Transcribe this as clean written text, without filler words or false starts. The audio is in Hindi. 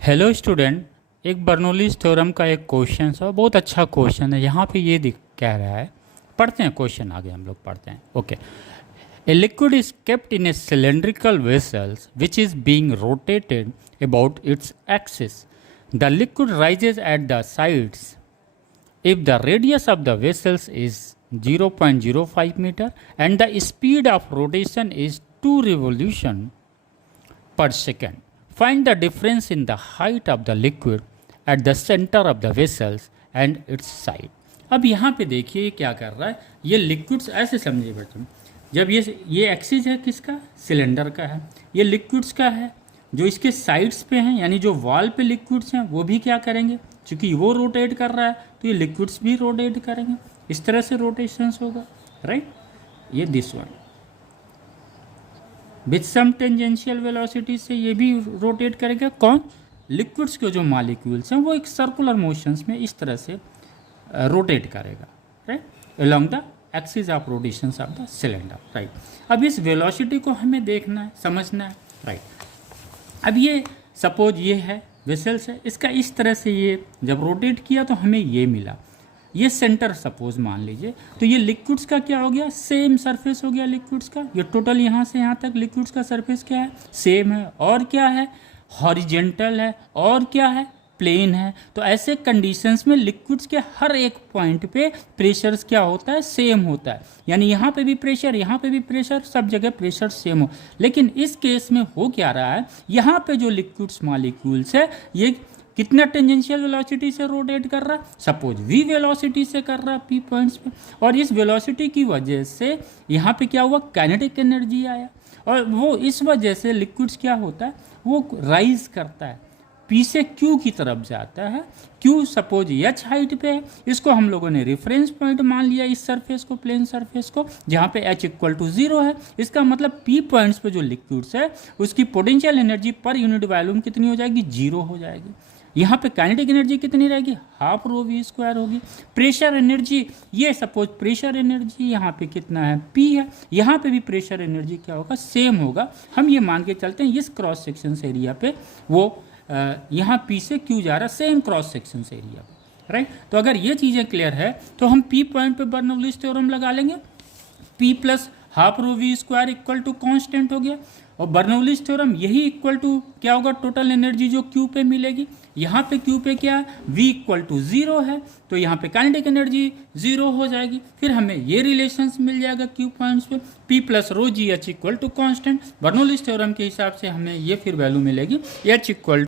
हेलो स्टूडेंट, एक बर्नौलीज थ्योरम का एक क्वेश्चन है, बहुत अच्छा क्वेश्चन है। यहाँ पे ये दिख कह रहा है, पढ़ते हैं क्वेश्चन, आगे हम लोग पढ़ते हैं। Okay, a liquid is kept in A cylindrical vessels which is being rotated about its axis. The liquid rises at the sides if the radius of the vessels is 0.05 meter and the speed of rotation is 2 revolution per second. Find the difference in the height of the liquid at the center of the vessels and its side. अब यहाँ पे देखिए ये क्या कर रहा है, ये लिक्विड्स ऐसे समझिए बच्चों, जब ये एक्सिस है किसका, सिलेंडर का है, ये लिक्विड्स का है, जो इसके साइड्स पे हैं यानी जो वॉल पे लिक्विड्स हैं वो भी क्या करेंगे, क्योंकि वो रोटेट कर रहा है तो ये लिक्विड्स भी रोटेट करेंगे। इस तरह से रोटेशंस होगा, राइट। ये this one with some tangential velocity से ये भी रोटेट करेगा। कौन, लिक्विड्स के जो मॉलिक्यूल्स हैं वो एक सर्कुलर मोशंस में इस तरह से रोटेट करेगा, right, along the axis of rotations of the cylinder, right. अब इस वेलोसिटी को हमें देखना है, समझना है, राइट। अब ये सपोज ये है वेसल्स है, इसका इस तरह से ये जब रोटेट किया तो हमें ये मिला, ये सेंटर सपोज मान लीजिए, तो ये लिक्विड्स का क्या हो गया, सेम सरफेस हो गया लिक्विड्स का। ये टोटल यहाँ से यहाँ तक लिक्विड्स का सरफेस क्या है, सेम है, और क्या है, हॉरिजेंटल है, और क्या है, प्लेन है। तो ऐसे कंडीशंस में लिक्विड्स के हर एक पॉइंट पे प्रेशर्स क्या होता है, सेम होता है। यानी यहाँ पे भी प्रेशर, यहाँ पे भी प्रेशर, सब जगह प्रेशर सेम हो। लेकिन इस केस में हो क्या रहा है, यहाँ पे जो लिक्विड्स मॉलिक्यूल्स है ये कितना टेंजेंशियल वेलोसिटी से रोटेट कर रहा है, सपोज v वेलोसिटी से कर रहा है p पॉइंट्स पे, और इस वेलोसिटी की वजह से यहाँ पे क्या हुआ, काइनेटिक एनर्जी आया, और वो इस वजह से लिक्विड्स क्या होता है, वो राइज करता है, P से Q की तरफ जाता है। Q सपोज h हाइट पे है, इसको हम लोगों ने रेफरेंस पॉइंट मान लिया, इस सरफेस को, प्लेन सरफेस को, जहाँ पे h इक्वल टू 0 है। इसका मतलब P पॉइंट्स पे जो लिक्विड्स है उसकी potential energy per unit volume कितनी हो जाएगी, 0 हो जाएगी। यहाँ पे काइनेटिक एनर्जी कितनी रहेगी, हाफ रो वी स्क्वायर होगी। प्रेशर एनर्जी, ये सपोज प्रेशर एनर्जी यहाँ पे कितना है, P है, यहाँ पे भी प्रेशर एनर्जी क्या होगा, सेम होगा। हम ये मान के चलते हैं इस क्रॉस सेक्शन एरिया पे वो यहाँ P से Q जा रहा है, सेम क्रॉस सेक्शन एरिया पे, राइट। तो अगर ये चीज़ें क्लियर है तो हम P पॉइंट पे बर्नौलीज थ्योरम लगा लेंगे। P plus half rho v square equal to constant हो गया, और बर्नौलीज थ्योरम यही इक्वल टू क्या होगा, टोटल एनर्जी जो Q पे मिलेगी। यहाँ पे Q पे क्या है, V इक्वल टू 0 है, तो यहाँ पे काइनेटिक एनर्जी 0 हो जाएगी। फिर हमें ये रिलेशंस मिल जाएगा Q पॉइंट्स पे, P plus rho g H equal to constant. Bernoulli's theorem के हिसाब से हमें ये फिर वैल्यू मिलेगी H इक्वल